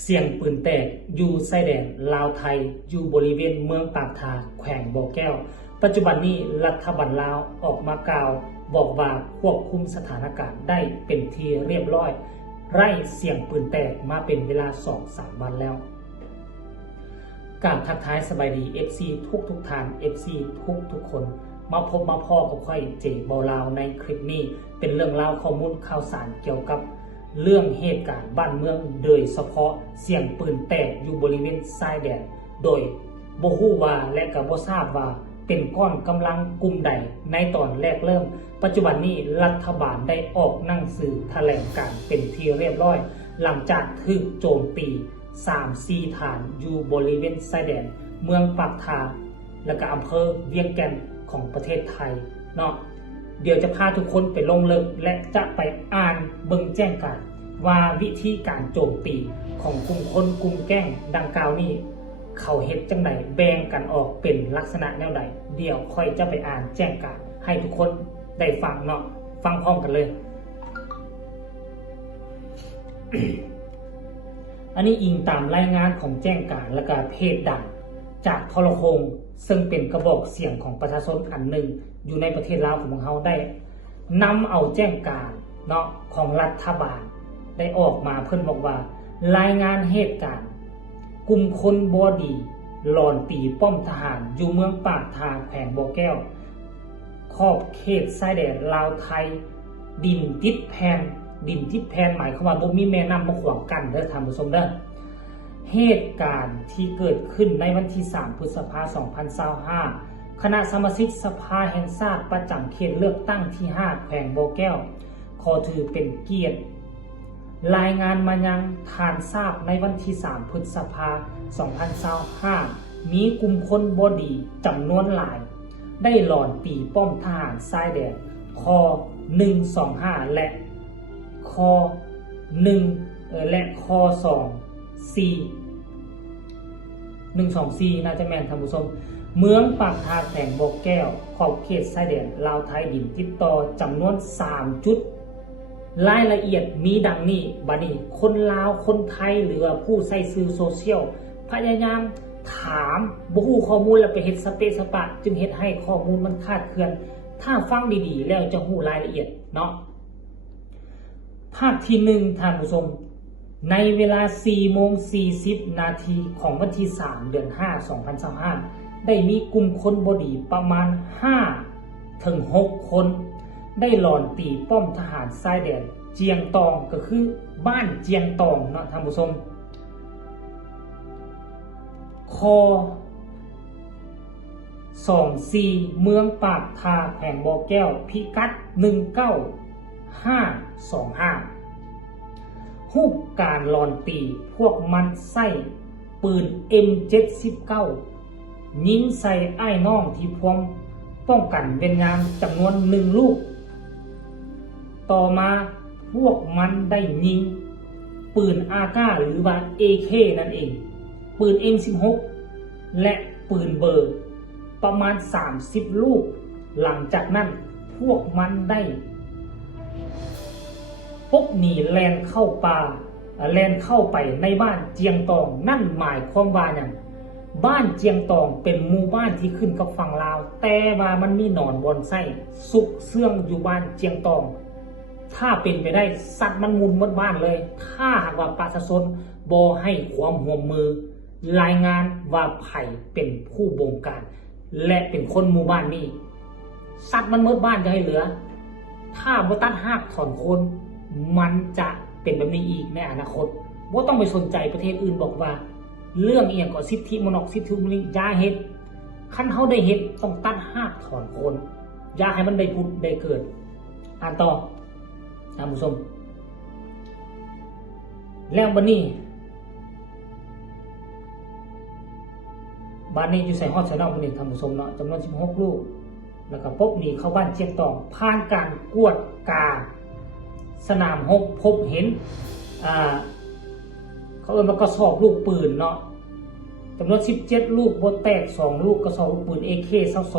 เสียงปืนแตกอยู่ชายแดนลาวไทยอยู่บริเวณเมืองปากทาแขวงบ่อแก้วปัจจุบันนี้รัฐบาลลาวออกมากล่าวบอกว่าควบคุมสถานการณ์ได้เป็นที่เรียบร้อยไร่เสียงปืนแตกมาเป็นเวลา 2-3 วันแล้วกราบทักทายสบายดี FC ทุกท่าน FC ทุกคนมาพบมาพ่อกับค่อยเจเบาลาวในคลิปนี้เป็นเรื่องราวข้อมูลข่าวสารเกี่ยวกับเรื่องเหตุการณ์บ้านเมืองโดยเฉพาะเสียงปืนแตกอยู่บริเวณชายแดนโดยบ่ฮู้ว่าและก็บ่ทราบว่าเป็นก้อนกำลังกลุ่มใดในตอนแรกเริ่มปัจจุบันนี้รัฐบาลได้ออกหนังสือแถลงการณ์เป็นที่เรียบร้อยหลังจากถูกโจมตี 3-4 ฐานอยู่บริเวณชายแดนเมืองปากทาและก็อำเภอเวียงแก่นของประเทศไทยเนาะเดี๋ยวจะพาทุกคนไปลงลึกและจะไปอ่านเบิ่งแจ้งการว่าวิธีการโจมตีของกลุ่มคนกลุ่มแก๊งดังกล่าวนี้เขาเฮ็ดจังไดแบ่งกันออกเป็นลักษณะแนวใดเดี๋ยวค่อยจะไปอ่านแจ้งการให้ทุกคนได้ฟังเนาะฟังพร้อมกันเลย อันนี้อิงตามรายงานของแจ้งการและก็เพจดังจากโทรโคงซึ่งเป็นกระบอกเสียงของประชาชนอันหนึ่งอยู่ในประเทศลาวของเราได้นำเอาแจ้งการเนาะของรัฐบาลได้ออกมาเพิ่นบอกว่ารายงานเหตุการณ์กลุ่มคนบอดีหลอนตีป้อมทหารอยู่เมืองปากทางแขวงบ่อแก้วขอบเขตชายแดนลาวไทยดินติดแผ่นหมายความว่าบ่มีแม่น้ำมาขวางกันเด้อท่านผู้ชมเด้อเหตุการณ์ที่เกิดขึ้นในวันที่ 3 พฤษภาคม 2025 คณะสมาชิกสภาแห่งชาติประจำเขตเลือกตั้งที่ 5 แขวงบ่อแก้วขอถือเป็นเกียรติรายงานมายังทานทราบในวันที่ 3 พฤษภาคม 2025 มีกลุ่มคนบอดีจำนวนหลายได้หลอนตีป้อมทหารชายแดนค125 และค1และค124น่าจะแม่นท่านผู้ชมเมืองปากทาแขวงบ่อแก้วขอบเขตชายแดนลาวไทยดินติดต่อจำนวน3จุดรายละเอียดมีดังนี้บัดนี้คนลาวคนไทยหรือผู้ใช้สื่อโซเชียลพยายามถามบ่ฮู้ข้อมูลแล้วไปเฮ็ดสเปะสปะจึงเฮ็ดให้ข้อมูลมันคลาดเคลื่อนถ้าฟังดีๆแล้วจะฮู้รายละเอียดเนาะภาคที่1ท่านผู้ชมในเวลา 4:40 นาทีของวันที่ 3 เดือน 5 2025 ได้มีกลุ่มคนบดีประมาณ 5-6 คนได้หลอนตีป้อมทหารชายแดนเจียงตองก็คือบ้านเจียงตองเนาะท่านผู้ชมค24เมืองปากทาแขวงบ่อแก้วพิกัด19525รูปการหลอนตีพวกมันใส่ปืน M79 ยิงใส่ไอ้น้องที่พร้อมป้องกันเวียนงานจำนวน1 ลูกต่อมาพวกมันได้ยิงปืนอาก้าหรือว่า AK นั่นเองปืน M16 และปืนเบอร์ประมาณ30 ลูกหลังจากนั้นพวกมันได้พบหนีแลนเข้าป่าแลนเข้าไปในบ้านเจียงตองนั่นหมายความว่าอย่างบ้านเจียงตองเป็นหมู่บ้านที่ขึ้นกับฝั่งลาวแต่ว่ามันมีหนอนบอนไส้สุกเสื่องอยู่บ้านเจียงตองถ้าเป็นไปได้สัตว์มันมุนหมดบ้านเลยถ้าหากว่าประชาชนบ่ให้ความร่วมมือรายงานว่าไผ่เป็นผู้บงการและเป็นคนหมู่บ้านนี้สัตว์มันหมดบ้านจะให้เหลือถ้าบ่ตัดหากถอนโคนมันจะเป็นแบบนี้อีกในอนาคตบ่ต้องไปสนใจประเทศอื่นบอกว่าเรื่องเอียงก็สิทธิมนุษยสิทธิมนุษยอย่าเฮ็ดคันเฮาได้เฮ็ดต้องตัดหากถอนโคนอย่าให้มันได้ผุดได้เกิดอ่านต่อท่านผู้ชมแล้วบัดนี้อยู่ใส่ฮอดใส่นอกบัดนี้ท่านผู้ชมเนาะจำนวน16 ลูกแล้วก็พบหนีเข้าบ้านเจียงตองผ่านการกวดกาสนามพบเห็นเขาเอิ้นว่ากระสอบลูกปืนเนาะจำนวน17 ลูกบ่แตก2 ลูกกระสอบลูกปืน AK22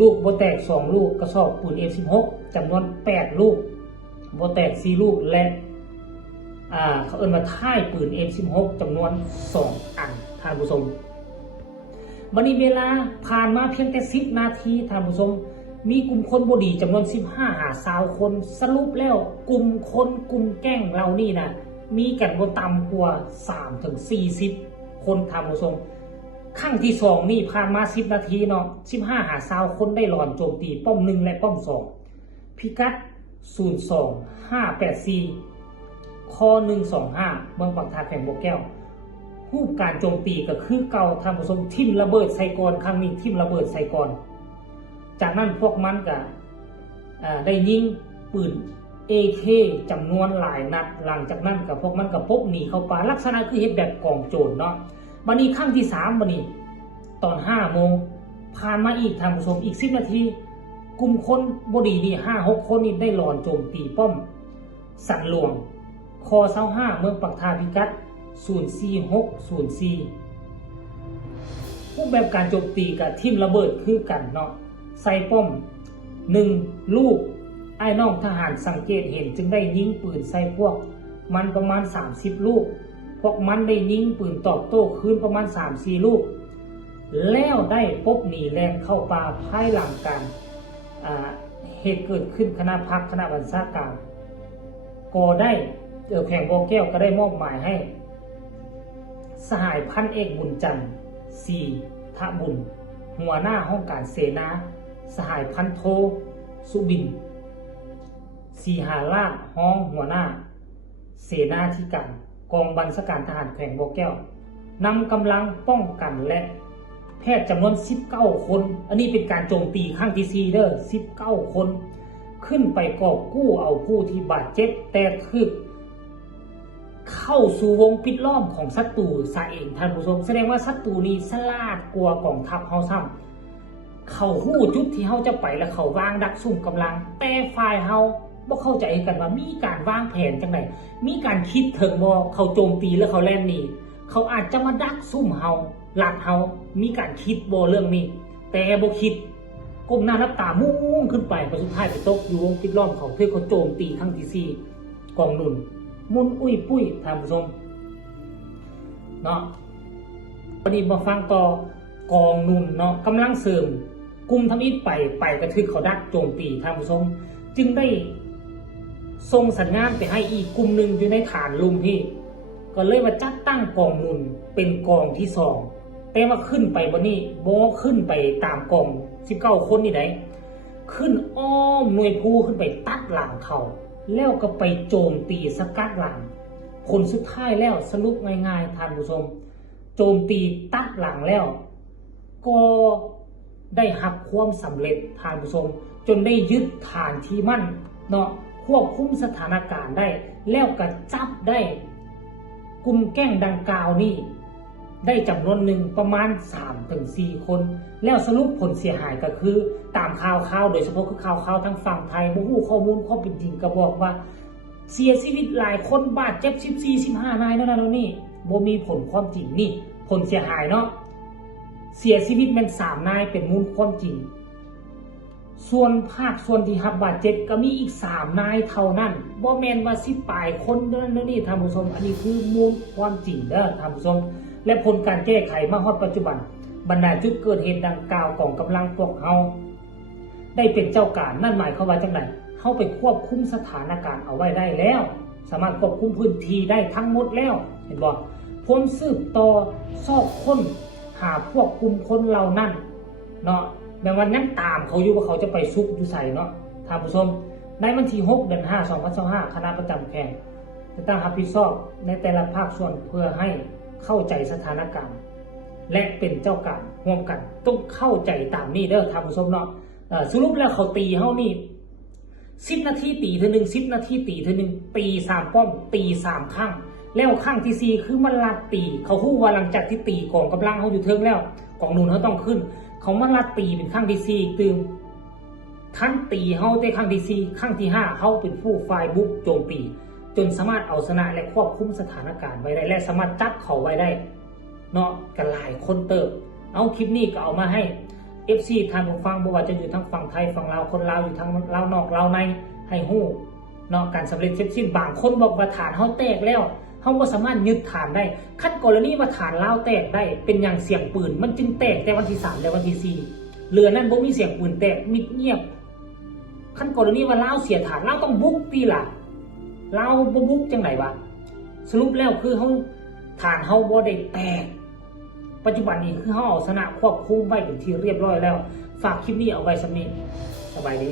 ลูกบ่แตก2 ลูกกระสอบปืน M16 จำนวน8 ลูกบ่แตก4 ลูกและ เขาเอิ้นว่าท้ายปืน M16 จำนวน2อันท่านผู้ชมบัดนี้เวลาผ่านมาเพียงแต่10นาทีท่านผู้ชมมีกลุ่มคนบ่ดีจำนวน15-20คนสรุปแล้วกลุ่มแก๊งเหล่านี้น่ะมีกันบ่ต่ำกว่า3-40คนท่านผู้ชมครั้งที่2นี่ผ่านมา10นาทีเนาะ15-20คนได้หลอนโจมตีป้อม1และป้อม2พิกัด02584ค125เมืองปักทาแขวงบ่อแก้วรูปการโจมตีก็คือเก่าท่านผู้ชมทิ่มระเบิดใส่ก่อนครั้งนี้ทิ่มระเบิดใส่ก่อนจากนั้นพวกมันก็ได้ยิงปืน AK จำนวนหลายนัดหลังจากนั้นกับพวกมันก็พกหนีเข้าป่าลักษณะคือเฮ็ดแบบกองโจรเนาะบัดนี้ครั้งที่3บัดนี้ตอน5 โมงผ่านมาอีกท่านผู้ชมอีก10นาทีกลุ่มคนบ่ดีนี่ 5-6 คนนี่ได้หลอนโจมตีป้อมสันหลวงค25เมืองปักทาพิกัด04604รูปแบบการโจมตีกับทิ่มระเบิดคือกันเนาะใส่ป้อม1ลูกไอ้น้องทหารสังเกตเห็นจึงได้ยิงปืนใส่พวกมันประมาณ30ลูกพวกมันได้ยิงปืนตอบโต้คืนประมาณ 3-4 ลูกแล้วได้ปบหนีแลนเข้าป่าภายหลังการเหตุเกิดขึ้นคณะพักคณะบัญชาการก็ได้แขวงบ่อแก้วก็ได้มอบหมายให้สหายพันเอกบุญจันทร์ทะบุญหัวหน้าห้องการเสนาสหายพันโทสุบินสีหาราชห้องหัวหน้าเสนาธิการกองบัญชาการทหารแขวงบ่อแก้วนำกำลังป้องกันและแพทย์จำนวน19คนอันนี้เป็นการโจมตีครั้งที่4เด้อ19คนขึ้นไปกอบกู้เอาผู้ที่บาดเจ็บแต่คือเข้าสู่วงปิดล้อมของศัตรูซะเองท่านผู้ชมแสดงว่าศัตรูนี้ฉลาดกว่ากองทัพเฮาซ้ำเขาฮู้จุดที่เฮาจะไปแล้วเขาวางดักซุ่มกำลังแต่ฝ่ายเฮาบ่เข้าใจกันว่ามีการวางแผนจังได๋มีการคิดถึงบ่เขาโจมตีแล้วเขาแล่นหนีเขาอาจจะมาดักซุ่มเฮาลัดเฮามีการคิดบ่เรื่องนี้แต่บ่คิดก้มหน้ารับตามุ่งขึ้นไปพอสุดท้ายไปตกอยู่วงปิดล้อมเขาเพื่อเขาโจมตีครั้งที่4กองนุ่นมุนอุ้ยปุ้ยท่านผู้ชมเนาะวันนี้มาฟังต่อกองนุ่นเนาะกำลังเสริมกลุ่มทำอิฐไปกระทึกเขาดักโจมตีท่านผู้ชมจึงได้ส่งสัญญาณไปให้อีกกลุ่มหนึ่งอยู่ในฐานลุมพี่ก็เลยมาจัดตั้งกองนุ่นเป็นกองที่2แต่ว่าขึ้นไปบนนี้บ่ขึ้นไปตามกอง19คนนี่ไหนขึ้นอ้อมหน่วยภูขึ้นไปตัดหลังเขาแล้วก็ไปโจมตีสกัดหลังผลสุดท้ายแล้วสรุปง่ายๆท่านผู้ชมโจมตีตัดหลังแล้วก็ได้รับความสำเร็จท่านผู้ชมจนได้ยึดฐานที่มั่นเนาะควบคุมสถานการณ์ได้แล้วก็จับได้กลุ่มแก๊งดังกล่าวนี้ได้จำนวนหนึ่งประมาณ 3-4 คนแล้วสรุปผลเสียหายก็คือตามข่าวโดยเฉพาะคือข่าวทางฝั่งไทยบ่ฮู้ข้อมูลข้อเป็นจริงก็บอกว่าเสียชีวิตหลายคนบาดเจ็บ14-15 นายนั่นนี่บ่มีผลความจริงนี่ผลเสียหายเนาะเสียชีวิตมัน3 นายเป็นมูลความจริงส่วนภาคส่วนที่รับบาดเจ็บก็มีอีก3 นายเท่านั้นบ่แม่นว่า10 ปลายคนเด้อนี่ท่านผู้ชมอันนี้คือมูลความจริงเด้อท่านผู้ชมและผลการแก้ไขมาฮอดปัจจุบันบรรดาจุดเกิดเหตุดังกล่าวของกำลังพวกเฮาได้เป็นเจ้าการนั่นหมายความว่าจังได๋เฮาไปควบคุมสถานการณ์เอาไว้ได้แล้วสามารถควบคุมพื้นที่ได้ทั้งหมดแล้วเห็นบ่ผมสืบต่อซอกค้นหาพวกกลุ่มคนเหล่านั้นเนาะในวันนั้นตามเขาอยู่ว่าเขาจะไปซุกอยู่ไสเนาะท่านผู้ชมในวันที่6 เดือน 5 2025คณะประจำแข่งจะตั้งรับผิดชอบในแต่ละภาคส่วนเพื่อให้เข้าใจสถานการณ์และเป็นเจ้าการร่วมกันต้องเข้าใจตามนี้เด้อท่านผู้ชมเนาะสรุปแล้วเขาตีเฮานี่10 นาทีตีเท่านึง10 นาทีตีเท่านึงตี3 ป้อมตี3 ครั้งแล้วครั้งที่4คือมันลัดตีเขาฮู้ว่าหลังจากที่ตีกองกำลังเฮาอยู่เทิงแล้วกองนูนเฮาต้องขึ้นเขามาลัดตีเป็นครั้งที่4ตื่มทันตีเฮาแต่ครั้งที่4ครั้งที่5เฮาเป็นผู้ฝ่ายบุกโจมตีจนสามารถเอาชนะและควบคุมสถานการณ์ไว้ได้และสามารถจับเขาไว้ได้เนาะกันหลายคนเติบเอาคลิปนี้ก็เอามาให้ FC ท่านผู้ฟังบ่ว่าจะอยู่ทั้งฝั่งไทยฝั่งลาวคนลาวอยู่ทั้งลาวนอกลาวในให้ฮู้ เนาะการสำเร็จเสร็จสิ้นบางคนบอกว่าฐานเฮาแตกแล้วเฮาบ่สามารถยึดฐานได้คันกรณีว่าฐานลาวแตกได้เป็นอย่างเสียงปืนมันจึงแตกแต่วันที่3และวันที่4เรือนั้นบ่มีเสียงปืนแตกมิดเงียบคันกรณีว่าลาวเสียฐานลาวต้องบุกตีล่ะลาวบ่บุกจังได๋วะสรุปแล้วคือเฮาฐานเฮาบ่ได้แตกปัจจุบันนี้คือเฮาเอาชนะควบคุมไว้เป็นที่เรียบร้อยแล้วฝากคลิปนี้เอาไว้สำนี้สบายดี